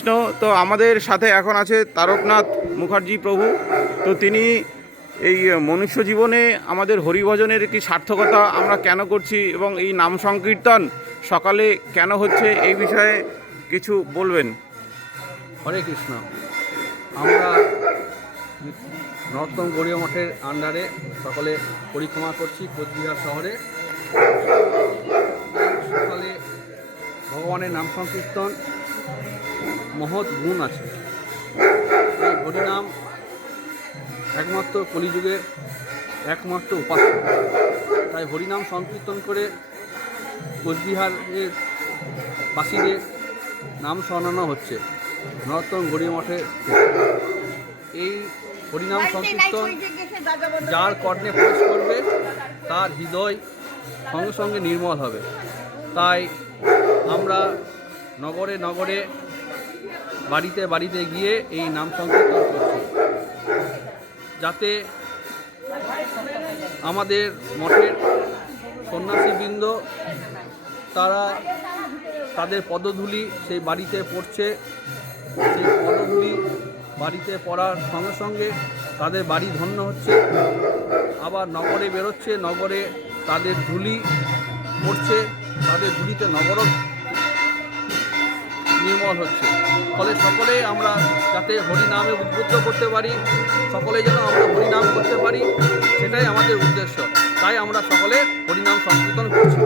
কৃষ্ণ। তো আমাদের সাথে এখন আছে তারকনাথ মুখার্জি প্রভু। তো তিনি এই মনুষ্য জীবনে আমাদের হরিভজনের কি সার্থকতা আমরা কেন করছি এবং এই নাম সংকীর্তন সকালে কেন হচ্ছে এই বিষয়ে কিছু বলবেন। হরে কৃষ্ণ। আমরা নর্তম গড়িয়া মঠের আন্ডারে সকলে পরিক্রমা করছি কোচবিহার শহরে। সকালে ভগবানের নাম সংকীর্তন মহৎ গুণ আছে। এই হরিনাম একমাত্র কলিযুগের একমাত্র উপাস্য। তাই হরিনাম সংকীর্তন করে কোচবিহারের বাসীদের নাম শোনানো হচ্ছে নর্তম গড়িয়া মঠের। এই হরিনাম সংকীর্তন যার কর্ণে প্রবেশ করবে তার হৃদয় সঙ্গে সঙ্গে নির্মল হবে। তাই আমরা নগরে নগরে বাড়িতে বাড়িতে গিয়ে এই নাম সংকীর্তন করছি, যাতে আমাদের মঠের সন্ন্যাসীবৃন্দ তারা তাদের পদধূলি সেই বাড়িতে পড়ছে। সেই পদধূলি বাড়িতে পড়ার সঙ্গে সঙ্গে তাদের বাড়ি ধন্য হচ্ছে, আবার নগরে বেরোচ্ছে, নগরে তাদের ধুলি পড়ছে, তাদের ধুলিতে নগরও নির্মল হচ্ছে। ফলে সকলেই আমরা যাতে হরিনামে উদ্বুদ্ধ করতে পারি, সকলে যেন আমরা হরিনাম করতে পারি, সেটাই আমাদের উদ্দেশ্য। তাই আমরা সকলে হরিনাম সংকীর্তন করছি।